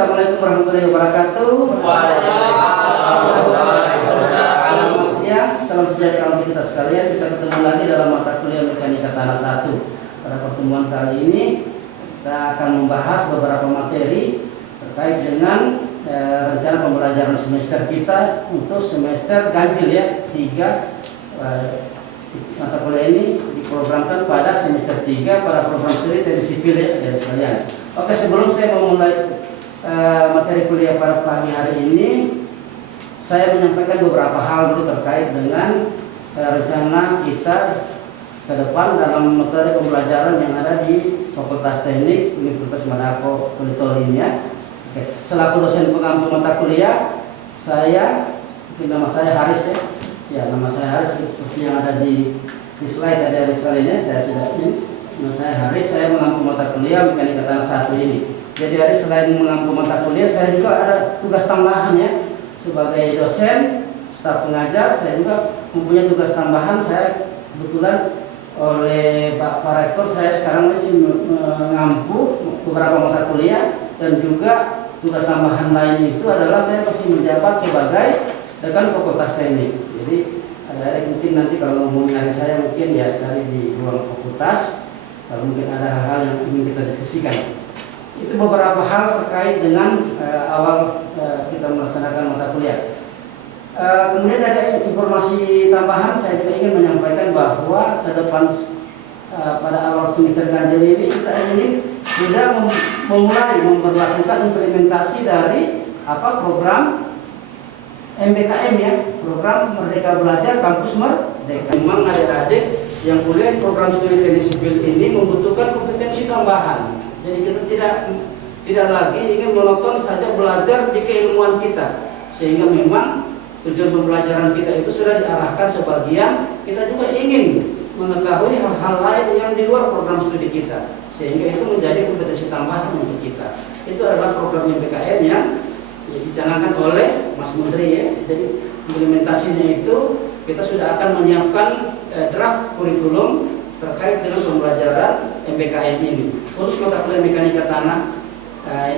Assalamualaikum warahmatullahi wabarakatuh. Selamat siang, salam sejahtera untuk kita sekalian. Kita ketemu lagi dalam mata kuliah Mekanika Tanah 1. Pada pertemuan kali ini kita akan membahas beberapa materi terkait dengan rencana pembelajaran semester kita untuk semester ganjil ya. 3 mata kuliah ini diprogramkan pada semester 3 pada program studi teknik sipil ya dari sekalian. Oke, sebelum saya memulai materi kuliah pada pagi hari ini, saya menyampaikan beberapa hal dulu terkait dengan rencana kita ke depan dalam materi pembelajaran yang ada di Fakultas Teknik Universitas Madako Kulitori ini ya. Oke, selaku dosen pengampu mata kuliah, saya, nama saya Haris ya. Ya, nama saya Haris seperti yang ada di slide ada sekalian ya. Saya sudah ini. Nama saya Haris, saya mengampu mata kuliah Mekanika Tanah 1 ini. Jadi Haris selain mengampu mata kuliah, saya juga ada tugas tambahan ya. Sebagai dosen, staf pengajar, saya juga mempunyai tugas tambahan. Saya kebetulan oleh Pak Rektor, saya sekarang masih mengampu beberapa mata kuliah. Dan juga tugas tambahan lain itu adalah saya masih menjabat sebagai dekan Fakultas Teknik. Jadi ada mungkin nanti kalau ngomongin hari saya mungkin ya dari di ruang fakultas, kalau mungkin ada hal-hal yang ingin kita diskusikan. Itu beberapa hal terkait dengan awal kita melaksanakan mata kuliah. Kemudian ada informasi tambahan, saya juga ingin menyampaikan bahwa ke depan pada awal semester ganjil ini kita ingin sudah memulai memperlakukan implementasi dari program MBKM ya, program Merdeka Belajar Kampus Merdeka. Memang adik-adik yang kuliah program studi teknik sipil ini membutuhkan kompetensi tambahan. Jadi kita tidak lagi ingin monoton saja belajar di keilmuan kita, sehingga memang tujuan pembelajaran kita itu sudah diarahkan sebagian kita juga ingin mengetahui hal-hal lain yang di luar program studi kita, sehingga itu menjadi kompetensi tambahan untuk kita. Itu adalah program MBKM yang dicanangkan oleh Mas Menteri ya. Jadi implementasinya itu kita sudah akan menyiapkan draft kurikulum terkait dengan pembelajaran MBKM ini. Khusus mata kuliah Mekanika Tanah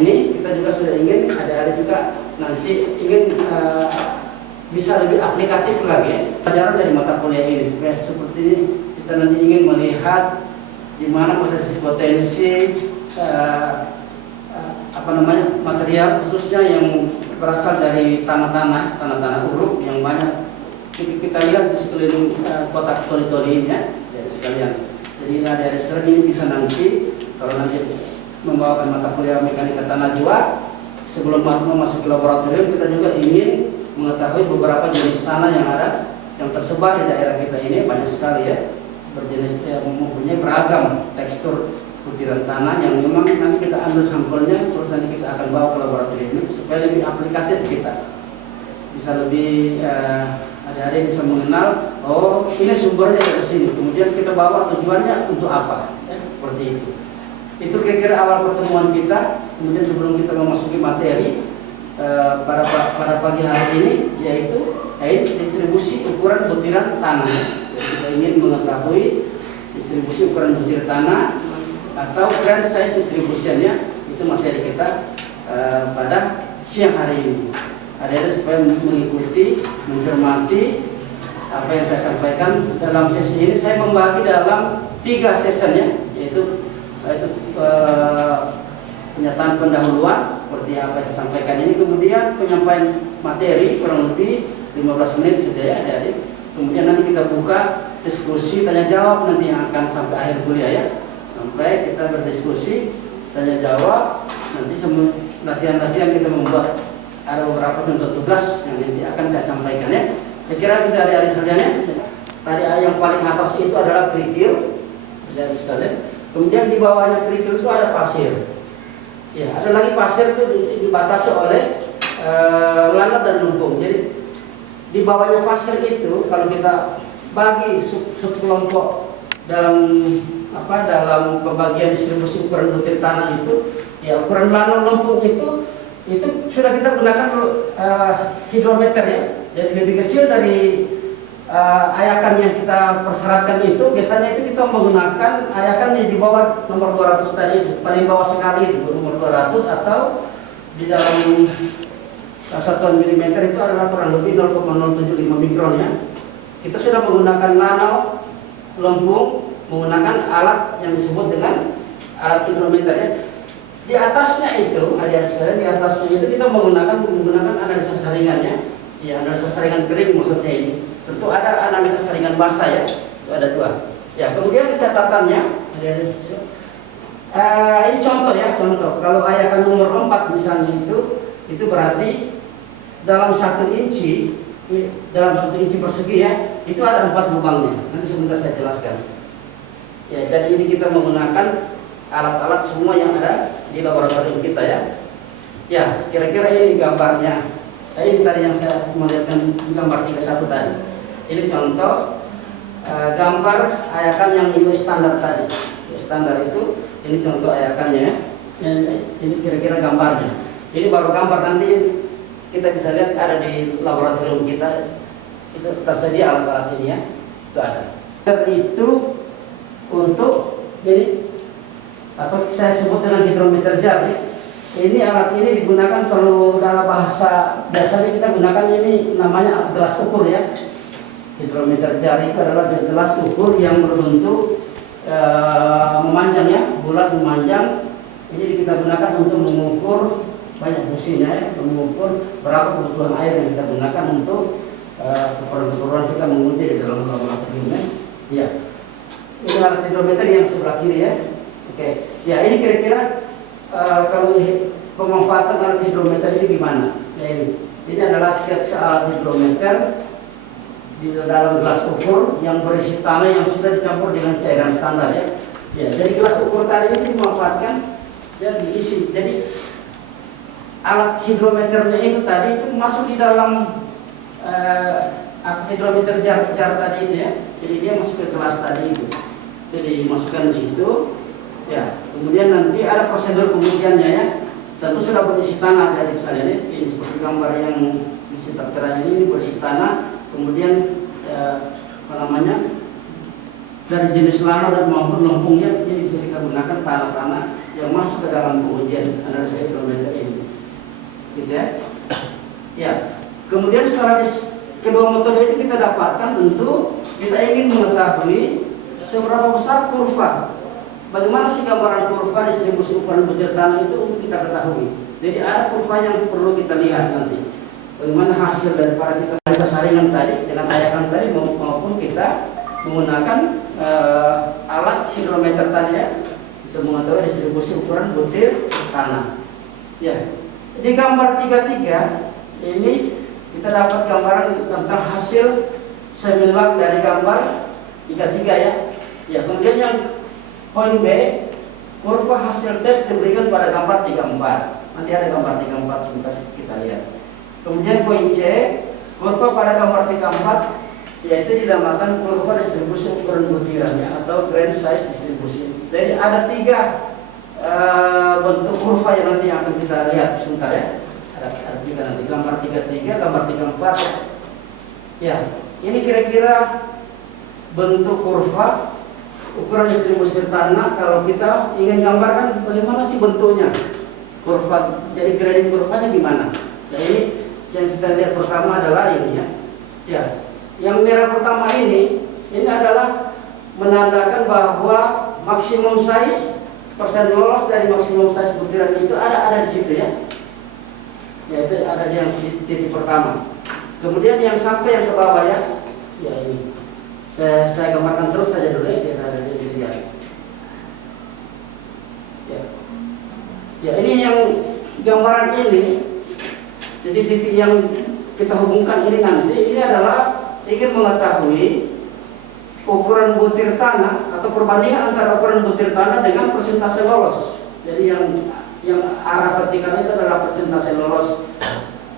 ini kita juga sudah ingin ada juga nanti ingin bisa lebih aplikatif lagi ya. Pelajaran dari mata kuliah ini seperti ini kita nanti ingin melihat di mana potensi material khususnya yang berasal dari tanah-tanah uruk yang banyak kita lihat di sekeliling kota Kulitori ini ya, dari sekalian. Jadi ada sekarang ini bisa nanti kalau nanti membawakan mata kuliah Mekanika Tanah 2, sebelum memasuki laboratorium kita juga ingin mengetahui beberapa jenis tanah yang ada yang tersebar di daerah kita ini banyak sekali ya, berjenis mempunyai beragam tekstur butiran tanah yang memang nanti kita ambil sampelnya terus nanti kita akan bawa ke laboratorium supaya lebih aplikatif kita bisa lebih adik-adik bisa mengenal oh ini sumbernya dari sini, kemudian kita bawa tujuannya untuk apa ya, seperti itu kira-kira awal pertemuan kita. Kemudian sebelum kita memasuki materi pada pagi hari ini yaitu distribusi ukuran butiran tanah. Jadi kita ingin mengetahui distribusi ukuran butiran tanah atau grand size distributionnya, itu materi kita pada siang hari ini. Ada supaya mengikuti, mencermati apa yang saya sampaikan dalam sesi ini. Saya membagi dalam 3 session ya, yaitu penyataan pendahuluan seperti apa yang saya sampaikan ini, kemudian penyampaian materi kurang lebih 15 menit saja ya adik-adik. Kemudian nanti kita buka diskusi tanya jawab nanti yang akan sampai akhir kuliah ya. Sampai kita berdiskusi, tanya jawab, nanti semua latihan-latihan kita membuat ada beberapa contoh tugas yang nanti akan saya sampaikan ya. Saya kira kita hari-hari sekalian ya. Tadi yang paling atas itu adalah kerikil, dari sekalian. Kemudian di bawahnya kerikil itu ada pasir. Ya, ada lagi pasir itu dibatasi oleh lalat dan lumpur. Jadi di bawahnya pasir itu kalau kita bagi subkelompok dalam pembagian distribusi ukuran butir tanah itu ya, ukuran lano lempung itu sudah kita gunakan hidrometer ya. Jadi lebih kecil dari ayakan yang kita persyaratkan itu, biasanya itu kita menggunakan ayakan yang di bawah nomor 200 tadi itu, paling bawah sekali itu nomor 200 atau di dalam satuan milimeter itu adalah kurang lebih 0,075 mikron ya. Kita sudah menggunakan nano lempung, menggunakan alat yang disebut dengan alat hidrometer ya. Di atasnya itu, adik-adik sekalian, di atasnya itu kita menggunakan analisa saringannya. Ya, analisa saringan kering maksudnya ini. Tentu ada analisa saringan basah ya. Itu ada dua. Ya, kemudian catatannya, adik-adik, ini contoh ya, contoh. Kalau ayakan nomor 4 misalnya itu berarti dalam 1 inci, persegi ya, itu ada 4 lubangnya. Nanti sebentar saya jelaskan. Ya, jadi ini kita menggunakan alat-alat semua yang ada di laboratorium kita ya. Ya, kira-kira ini gambarnya. Ini tadi yang saya melihatkan gambar 31 tadi. Ini contoh gambar ayakan yang US standar tadi. US standar itu, ini contoh ayakannya. Ini kira-kira gambarnya. Ini baru gambar, nanti kita bisa lihat ada di laboratorium kita. Itu tersedia alat-alat ini ya. Itu ada. Itu untuk ini atau saya sebut dengan hidrometer jar. Ini alat ini digunakan kalau dalam bahasa biasanya kita gunakan ini namanya gelas ukur ya. Hidrometer jar itu adalah gelas ukur yang berbentuk memanjang ya, bulat memanjang. Ini kita gunakan untuk mengukur banyak fungsinya ya, mengukur berapa kebutuhan air yang kita gunakan untuk keperluan kita menguji di dalam laboratorium ya. Ini alat hidrometer yang sebelah kiri ya. Oke, ya ini kira-kira kalau pemanfaatan alat hidrometer ini gimana? Ya, ini adalah sketsa alat hidrometer di dalam gelas ukur yang berisi tanah yang sudah dicampur dengan cairan standar ya. Ya, jadi gelas ukur tadi ini dimanfaatkan ya diisi. Jadi alat hidrometernya itu tadi itu masuk di dalam hidrometer jar tadi itu ya. Jadi dia masuk ke gelas tadi itu. Jadi masukkan di situ. Ya, kemudian nanti ada prosedur pengujiannya ya. Tentu sudah berisi tanah dari misalnya ini seperti gambar yang isi tertera ini berisi tanah. Kemudian dari jenis lano dan maupun lempungnya ini bisa kita gunakan tanah-tanah yang masuk ke dalam pengujian analisa hidrometer ini. Gitu ya. Ya. Kemudian setelah kedua metode itu kita dapatkan, tentu kita ingin mengetahui seberapa besar kurva. Bagaimana sih gambaran kurva distribusi ukuran butir tanah itu untuk kita ketahui. Jadi ada kurva yang perlu kita lihat nanti. Bagaimana hasil daripada kita analisa saringan tadi dengan ayakan tadi maupun kita menggunakan alat hidrometer tadi ya untuk mengetahui distribusi ukuran butir tanah. Ya. Di gambar 33 ini kita dapat gambaran tentang hasil semilak dari gambar 33 ya. Ya, kemudian yang poin B, kurva hasil tes diberikan pada gambar 34. Nanti ada gambar 34 sebentar kita lihat. Kemudian poin C, kurva pada gambar 34 yaitu dinamakan kurva distribusi ukuran butirannya atau grain size distribusi. Jadi ada 3 bentuk kurva yang nanti akan kita lihat sebentar ya. Ada 3 nanti, gambar 33, gambar 34. Ya, ini kira-kira bentuk kurva ukuran distribusi tanah. Kalau kita ingin gambarkan bagaimana sih bentuknya kurva, jadi grading kurvanya gimana. Nah ini yang kita lihat pertama adalah ini ya. Ya, yang merah pertama ini adalah menandakan bahwa maksimum size persen lolos dari maksimum size butiran itu ada di situ ya. Yaitu ada di yang titik pertama. Kemudian yang sampai yang ke bawah ya. Ya ini. Saya gambarkan terus saja dulu ya, biar ada dilihat. Ya. Ya, ini yang gambaran ini. Jadi titik yang kita hubungkan ini nanti ini adalah ingin mengetahui ukuran butir tanah atau perbandingan antara ukuran butir tanah dengan persentase lolos. Jadi yang arah vertikal itu adalah persentase lolos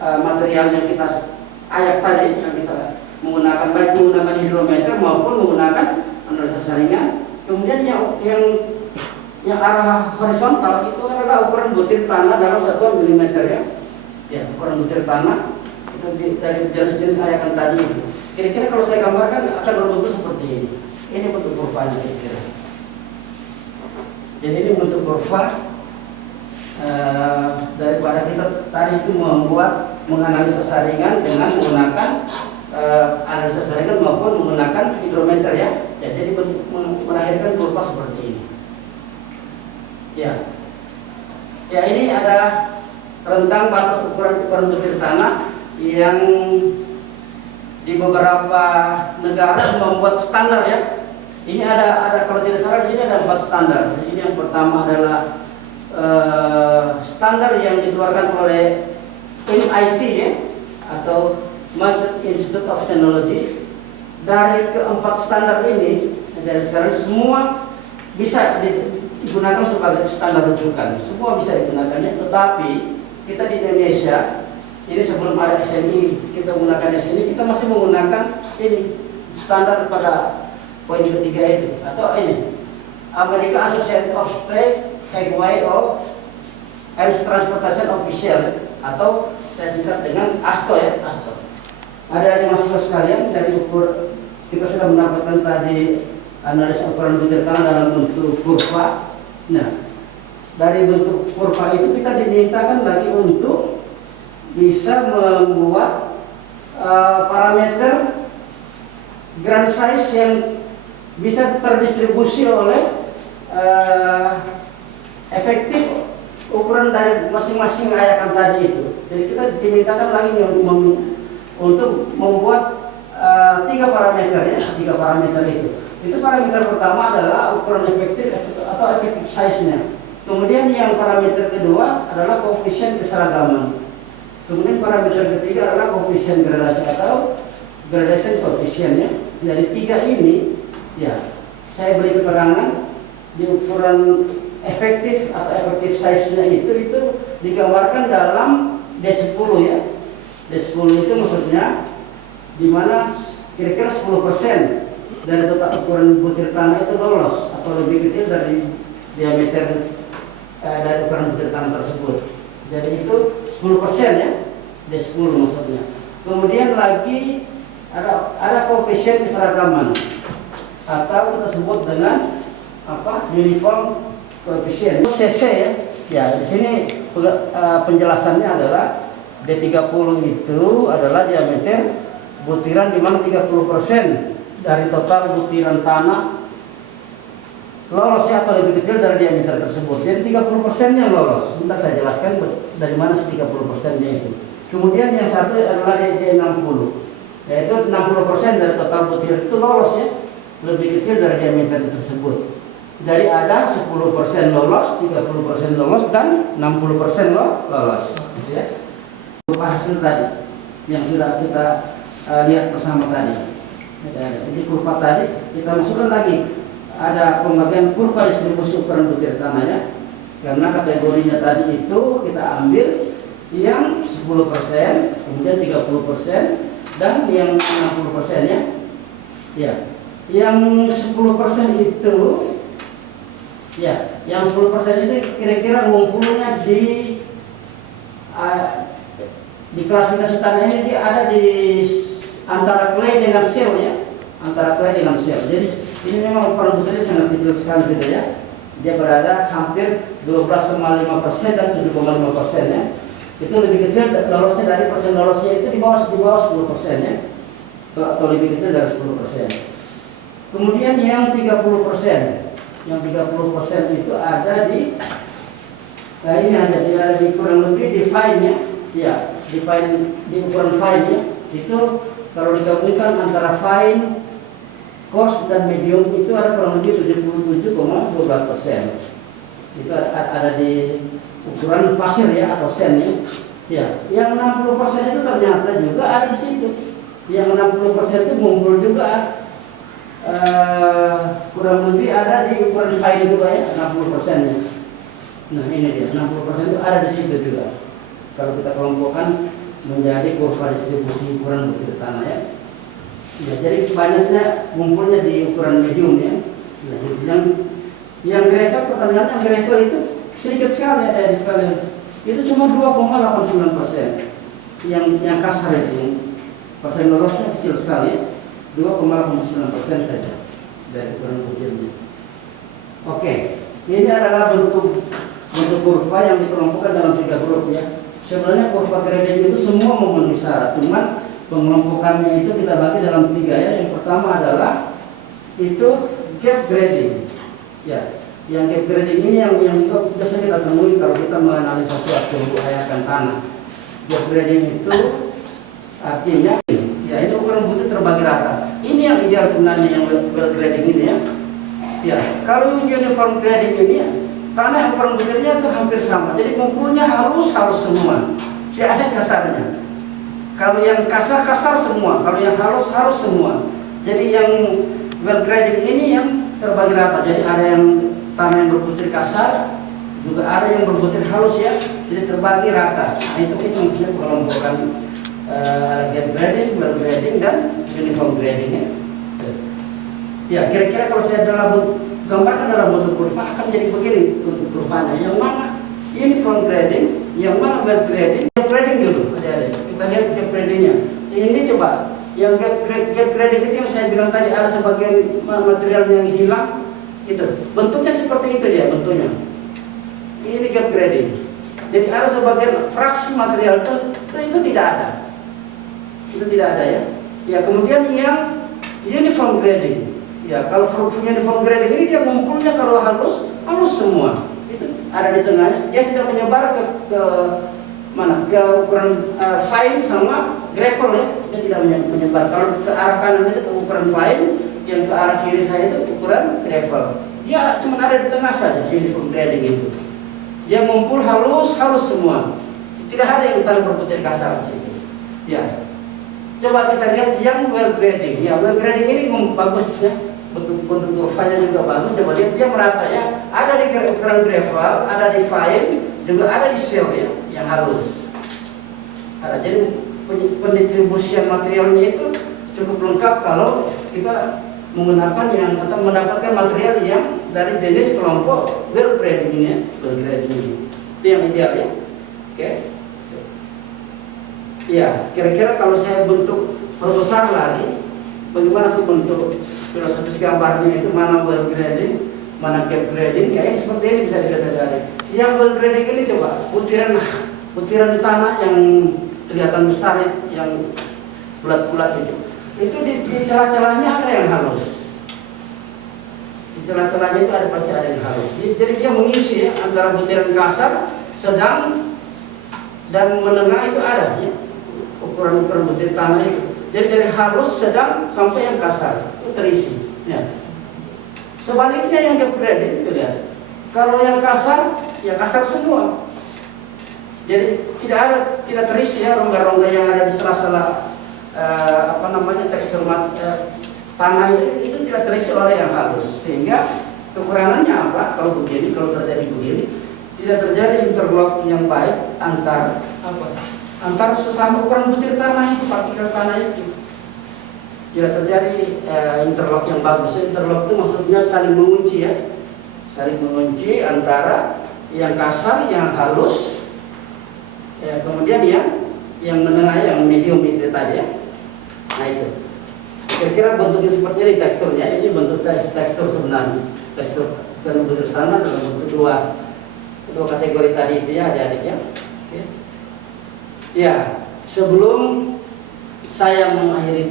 material yang kita ayak tadi yang kita menggunakan, baik menggunakan hidrometer maupun menggunakan analisa saringan. Kemudian yang arah horizontal itu adalah ukuran butir tanah dalam satuan milimeter ya. Ya, ukuran butir tanah itu dari jenis-jenis ayakan tadi itu. Kira-kira kalau saya gambarkan akan berbentuk seperti ini. Ini bentuk kurvanya kira-kira. Jadi ini bentuk kurva daripada kita tadi itu menganalisa saringan dengan menggunakan analisa saringan maupun menggunakan hidrometer ya. Jadi melahirkan kurva seperti ini. Ya, ini ada rentang batas ukuran butir tanah yang di beberapa negara membuat standar ya. Ini ada kalau tidak salah di sini ada 4 standar. Ini yang pertama adalah standar yang dikeluarkan oleh MIT ya, atau Massachusetts Institute of Technology. Dari keempat standar ini, dari sekarang semua bisa digunakan sebagai standar rujukan. Semua bisa digunakannya, tetapi kita di Indonesia ini sebelum ada SNI kita menggunakan SNI, kita masih menggunakan ini standar pada poin ketiga itu, atau ini American Association of State Highway and Transportation Official, atau saya singkat dengan ASTO ya, ASTO. Ada di mahasiswa sekalian, dari ukur kita sudah mendapatkan tadi analisa ukuran butir tanah dalam bentuk kurva. Nah, dari bentuk kurva itu kita dimintakan lagi untuk bisa membuat parameter grand size yang bisa terdistribusi oleh efektif ukuran dari masing-masing ayakan tadi itu. Jadi kita dimintakan lagi untuk membuat 3 parameter ya, 3 parameter itu. Itu parameter pertama adalah ukuran efektif atau effective size-nya. Kemudian yang parameter kedua adalah koefisien keseragaman. Kemudian parameter ketiga adalah koefisien gradasi atau gradation koefisiennya. Dari 3 ini, ya, saya beri keterangan di ukuran efektif atau effective size-nya itu digambarkan dalam D10 ya. D10 itu maksudnya di mana kira-kira 10% dari total ukuran butir tanah itu lolos atau lebih kecil dari diameter dari ukuran butir tanah tersebut. Jadi itu 10% ya, D10 maksudnya. Kemudian lagi ada koefisien keseragaman atau kita sebut dengan uniform koefisien CC ya. Ya, di sini penjelasannya adalah D30 itu adalah diameter butiran di mana 30% dari total butiran tanah lolos ya, atau lebih kecil dari diameter tersebut. Jadi 30% yang lolos. Sebentar saya jelaskan dari mana 30%-nya itu. Kemudian yang satu adalah D60, yaitu 60% dari total butiran itu lolos ya, lebih kecil dari diameter tersebut. Dari ada 10% lolos, 30% lolos, dan 60% lolos. Gitu ya. Hasil tadi yang sudah kita lihat bersama tadi. Jadi kurva tadi kita masukkan lagi, ada pembagian kurva distribusi ukuran butir tanah ya. Karena kategorinya tadi itu kita ambil yang 10%, kemudian 30%, dan yang 60% ya. Ya, yang 10% itu ya, yang 10% itu kira-kira ngumpulnya di klasifikasi tanah ini dia ada di antara clay dengan shale ya, antara clay dengan shale. Jadi ini memang ukuran butirnya sangat kecil sekali gitu ya. Dia berada hampir 12,5% dan 7,5% ya. Itu lebih kecil lolosnya, dari persen lolosnya itu di bawah 10% ya, atau lebih kecil dari 10%. Kemudian yang 30%, yang 30% itu ada di ini ada di kurang lebih di fine ya, define di ukuran fine ya. Itu kalau digabungkan antara fine, coarse dan medium itu ada kurang lebih 77,12%. Itu ada di ukuran pasir ya, atau sen ya. Ya, yang 60% itu ternyata juga ada di situ. Yang 60% itu ngumpul juga, kurang lebih ada di ukuran fine juga ya, 60%-nya. Nah ini dia, 60% itu ada di situ juga. Kalau kita kelompokkan menjadi kurva distribusi ukuran butir tanah ya. Ya, jadi banyaknya ngumpulnya di ukuran medium ya. Nah, yang grevel, pertanyaan yang grevel itu sedikit sekali ya, dari sekalian. Itu cuma 2,89%. Yang kasar itu, persen lolosnya kecil sekali ya. 2,89% saja dari ukuran butirnya. Oke, ini adalah bentuk bentuk kurva yang dikelompokkan dalam 3 grup ya. Sebenarnya kurva grading itu semua memenuhi syarat, cuman pengelompokannya itu kita bagi dalam 3 ya. Yang pertama adalah itu gap grading ya. Yang gap grading ini yang biasa kita temui kalau kita menganalisa suatu hayakan tanah. Gap grading itu artinya ya ini ukuran butir terbagi rata. Ini yang ideal sebenarnya, yang well grading ini ya. Ya, kalau uniform grading ini ya, tanah yang ukuran butirnya itu hampir sama. Jadi ngumpulnya halus semua. Tidak ada kasarnya. Kalau yang kasar semua, kalau yang halus semua. Jadi yang well grading ini yang terbagi rata. Jadi ada yang tanah yang berbutir kasar, juga ada yang berbutir halus ya. Jadi terbagi rata. Nah, itu maksudnya pengelompokan gap grading, well grading dan uniform grading ya. Ya, kira-kira kalau saya gambarkan dalam bentuk kurva akan jadi begini bentuk kurvanya. Yang mana uniform grading, yang mana well grading? Gap grading dulu, adik-adik. Kita lihat gap gradingnya. Ini coba, yang gap grading itu yang saya bilang tadi ada sebagian material yang hilang, itu bentuknya seperti itu ya bentuknya. Ini gap grading. Jadi ada sebagian fraksi material itu tidak ada. Itu tidak ada ya. Ya, kemudian yang uniform grading. Ya, kalau uniform grading ini dia ngumpulnya kalau halus semua. Itu ada di tengahnya. Dia tidak menyebar ke mana? Ke ukuran fine sama gravel ya. Dia tidak menyebar. Kalau ke arah kanan itu ke ukuran fine, yang ke arah kiri saya itu ukuran gravel. Dia cuma ada di tengah saja uniform grading itu. Dia ngumpul halus semua. Tidak ada yang tanah berbutir kasar sih. Ya. Coba kita lihat yang well grading. Ya, well grading ini bagus ya. Bentuk kurvanya juga bagus. Coba lihat dia merata ya. Ada di ukuran gravel, ada di fine, juga ada di shell ya, yang halus. Ada. Jadi pendistribusian materialnya itu cukup lengkap kalau kita menggunakan yang atau mendapatkan material yang dari jenis kelompok well grading ini ya. Well grading ini. Itu yang ideal ya. Oke. Ya, kira-kira kalau saya bentuk perbesar lagi, bagaimana sih bentuk filosofis gambarnya itu, mana well grading, mana gap grading? Ya, ini seperti ini bisa dilihat dari. Yang well grading ini coba butiran tanah yang kelihatan besar, yang bulat-bulat itu di celah-celahnya ada yang halus. Di celah-celahnya itu pasti ada yang halus. Jadi dia mengisi ya, antara butiran kasar, sedang dan menengah itu ada ya. Ukuran butir tanah itu. Jadi dari halus, sedang sampai yang kasar itu terisi. Ya. Sebaliknya yang gap grading itu lihat. Kalau yang kasar, ya kasar semua. Jadi tidak terisi ya rongga-rongga yang ada di sela-sela tekstur tanah itu tidak terisi oleh yang halus. Sehingga kekurangannya apa? Kalau terjadi begini, tidak terjadi interlock yang baik antar sesama ukuran butir tanah itu, partikel tanah itu. Tidak terjadi interlock yang bagus. Interlock itu maksudnya saling mengunci ya. Saling mengunci antara yang kasar, yang halus, ya, kemudian yang menengah, yang medium itu tadi ya. Nah itu. Kira-kira bentuknya seperti ini teksturnya. Ini bentuk tekstur sebenarnya. Tekstur dan butir tanah dalam bentuk dua kategori tadi itu ya, adik-adik ya. Oke. Ya, sebelum saya mengakhiri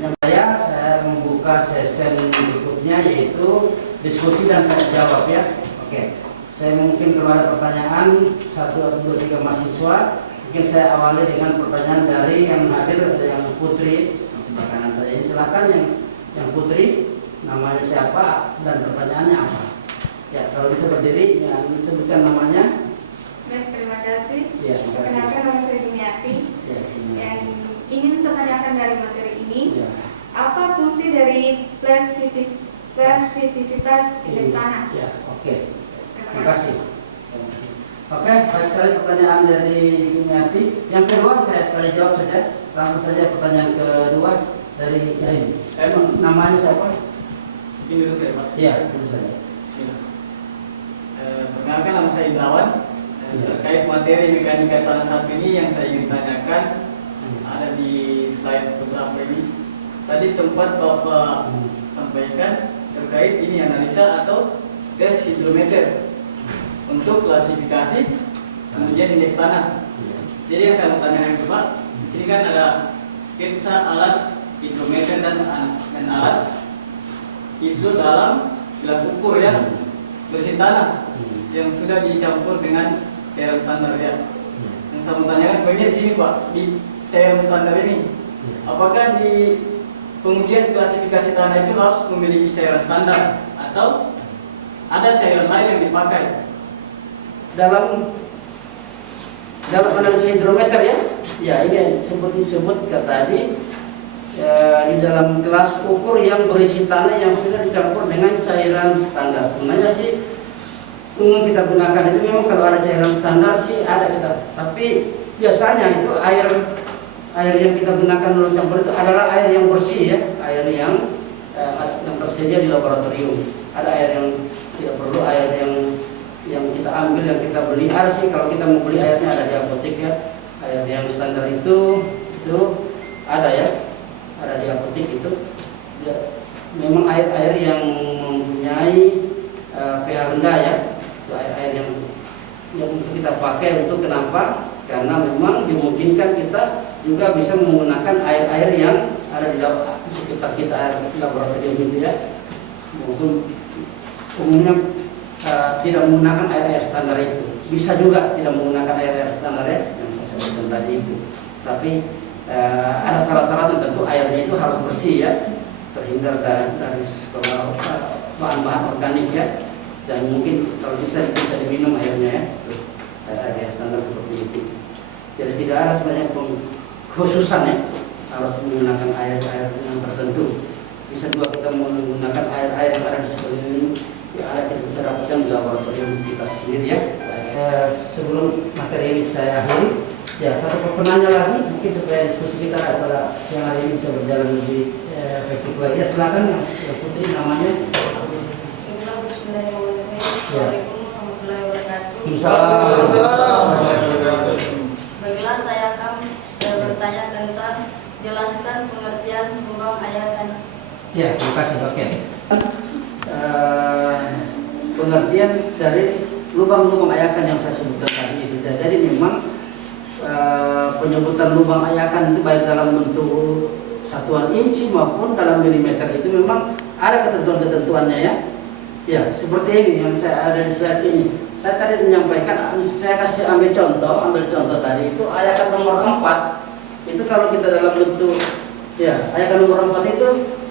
yang saya membuka sesi berikutnya, yaitu diskusi dan tanya jawab ya. Oke, saya mungkin kalau ada pertanyaan 1 atau 2 3 mahasiswa, mungkin saya awali dengan pertanyaan dari yang hadir, ada yang Putri sebelah kanan saya ini. Silakan yang Putri, namanya siapa dan pertanyaannya apa? Ya, kalau bisa berdiri, ya, sebutkan namanya. Baik, terima kasih. Ya, Perkenalkan nama saya Dimiati. Ya, yang ingin saya tanyakan dari materi ini, ya. apa fungsi dari plastisisitas indeks tanah? Ya, oke. Terima kasih. Oke, baik sekali pertanyaan dari Dimiati. Yang kedua saya sekali jawab saja. Langsung saja pertanyaan kedua dari Yain. Namanya siapa? Mungkin dulu saya Pak. Iya, dulu saja. Perkenalkan nama saya Indrawan. Terkait materi mekanika tanah satu ini yang saya ingin tanyakan ada di slide beberapa ini. Tadi sempat Bapak sampaikan terkait ini analisa atau tes hidrometer untuk klasifikasi, kemudian indeks tanah. Jadi yang saya mau tanyakan itu Pak, di sini kan ada sketsa alat hidrometer dan alat itu dalam gelas ukur yang bersih tanah yang sudah dicampur dengan cairan standar ya. Yang saya mau tanyakan bagian di sini Pak, di cairan standar ini, apakah di pengujian klasifikasi tanah itu harus memiliki cairan standar atau ada cairan lain yang dipakai? Dalam analisis hidrometer ya ini seperti disebut tadi di dalam gelas ukur yang berisi tanah yang sudah dicampur dengan cairan standar. Sebenarnya sih umum kita gunakan itu memang kalau ada cairan standar sih ada kita, tapi biasanya itu air yang kita gunakan untuk campur itu adalah air yang bersih ya, air yang tersedia di laboratorium. Ada air yang tidak perlu, air yang kita ambil, yang kita beli. Ada sih kalau kita mau beli airnya ada di apotek ya, air yang standar itu ada ya, ada di apotek itu ya, memang air yang mempunyai pH rendah ya, itu air yang kita pakai untuk kenapa? Karena memang dimungkinkan kita juga bisa menggunakan air yang ada di sekitar kita, air laboratorium gitu ya, maupun umumnya tidak menggunakan air standar itu. Bisa juga tidak menggunakan air standar ya, yang saya sebutkan tadi itu. Tapi ada syarat-syarat tentu airnya itu harus bersih ya, terhindar dari segala bahan-bahan organik ya, dan mungkin kalau bisa diminum airnya ya, air standar seperti itu. Jadi tidak ada sebenarnya khususan ya harus menggunakan air yang tertentu. Bisa juga kita menggunakan air yang ada di sekeliling yang ada kita bisa dapatkan di laboratorium kita sendiri ya. Sebelum materi ini saya akhiri, ya satu penanya lagi mungkin supaya diskusi kita pada siang hari ini bisa berjalan lebih efektif lagi. Ya silakan yang putih namanya. Assalamualaikum warahmatullahi wabarakatuh. Baiklah, saya akan bertanya tentang jelaskan pengertian lubang ayakan. Ya, terima kasih. Oke. Pengertian dari lubang-lubang ayakan yang saya sebutkan tadi itu. Jadi memang penyebutan lubang ayakan itu baik dalam bentuk satuan inci maupun dalam milimeter itu memang ada ketentuan-ketentuannya ya. Ya, seperti ini yang saya ada di slide ini. Saya tadi menyampaikan, saya kasih ambil contoh tadi itu ayakan nomor 4. Itu kalau kita dalam bentuk ya, ayakan nomor 4 itu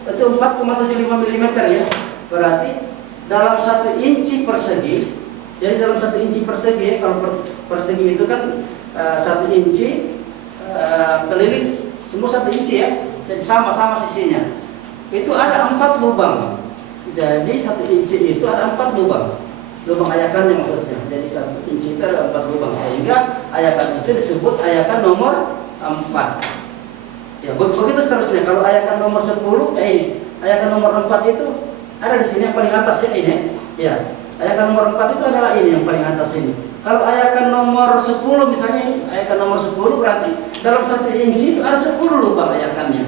4,75 mm ya. Berarti dalam 1 inci persegi. Jadi dalam 1 inci persegi ya, kalau persegi itu kan 1 inci keliling semua 1 inci ya. Sama-sama sisinya. Itu ada 4 lubang. Jadi 1 inci itu ada 4 lubang. Lubang ayakannya maksudnya. Jadi 1 inci itu ada 4 lubang, sehingga ayakan itu disebut ayakan nomor 4. Ya, begitu seterusnya. Kalau ayakan nomor 10 ini. Ayakan nomor 4 itu ada di sini yang paling atas ya ini. Ya. Ayakan nomor 4 itu adalah ini yang paling atas ini. Kalau ayakan nomor 10 misalnya ini, ayakan nomor 10 berarti dalam 1 inci itu ada 10 lubang ayakannya.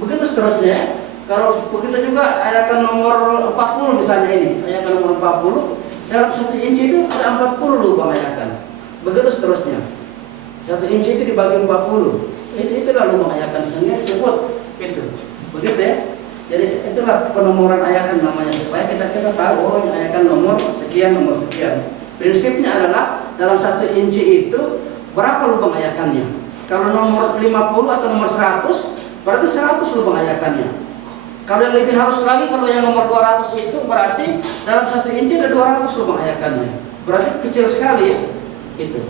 Begitu seterusnya. Kalau begitu juga ayakan nomor 40 misalnya ini, ayakan nomor 40 dalam 1 inci itu ada 40 lubang ayakan. Begitu seterusnya. 1 inci itu dibagi 40. Itulah lubang ayakan sehingga disebut itu. Begitu ya. Jadi itulah penomoran ayakan namanya supaya kita tahu oh ini ayakan nomor sekian. Prinsipnya adalah dalam 1 inci itu berapa lubang ayakannya. Kalau nomor 50 atau nomor 100 berarti 100 lubang ayakannya. Kalau yang lebih halus lagi, kalau yang nomor 200 itu berarti dalam 1 inci ada 200 lubang ayakannya. Berarti kecil sekali ya. Itu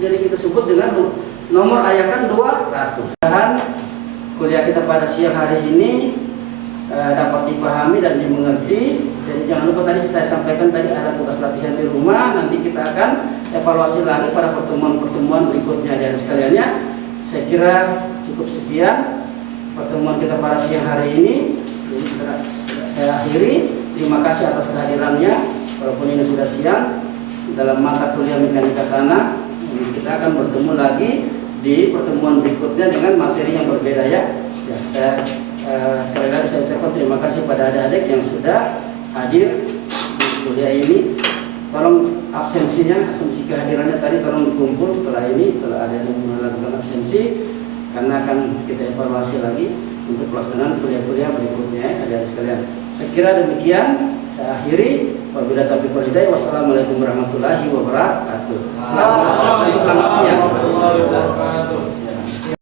jadi kita sebut dengan nomor ayakan 200. Dan kuliah kita pada siang hari ini dapat dipahami dan dimengerti. Jadi jangan lupa tadi saya sampaikan tadi ada tugas latihan di rumah. Nanti kita akan evaluasi lagi pada pertemuan-pertemuan berikutnya. Dan sekaliannya saya kira cukup sekian pertemuan kita pada siang hari ini. Jadi saya akhiri. Terima kasih atas kehadirannya. Walaupun ini sudah siang, dalam mata kuliah mekanika tanah kita akan bertemu lagi di pertemuan berikutnya dengan materi yang berbeda ya. Ya, saya sekali lagi saya ucapkan terima kasih pada adik-adik yang sudah hadir di kuliah ini. Tolong absensinya, asumsi kehadirannya tadi tolong dikumpul setelah ini, setelah ada yang melakukan absensi, karena akan kita evaluasi lagi untuk pelaksanaan kuliah-kuliah berikutnya, adik-adik sekalian. Saya kira demikian, saya akhiri. Wabillahi taufiq wal hidayah. Wassalamualaikum warahmatullahi wabarakatuh. Selamat siang.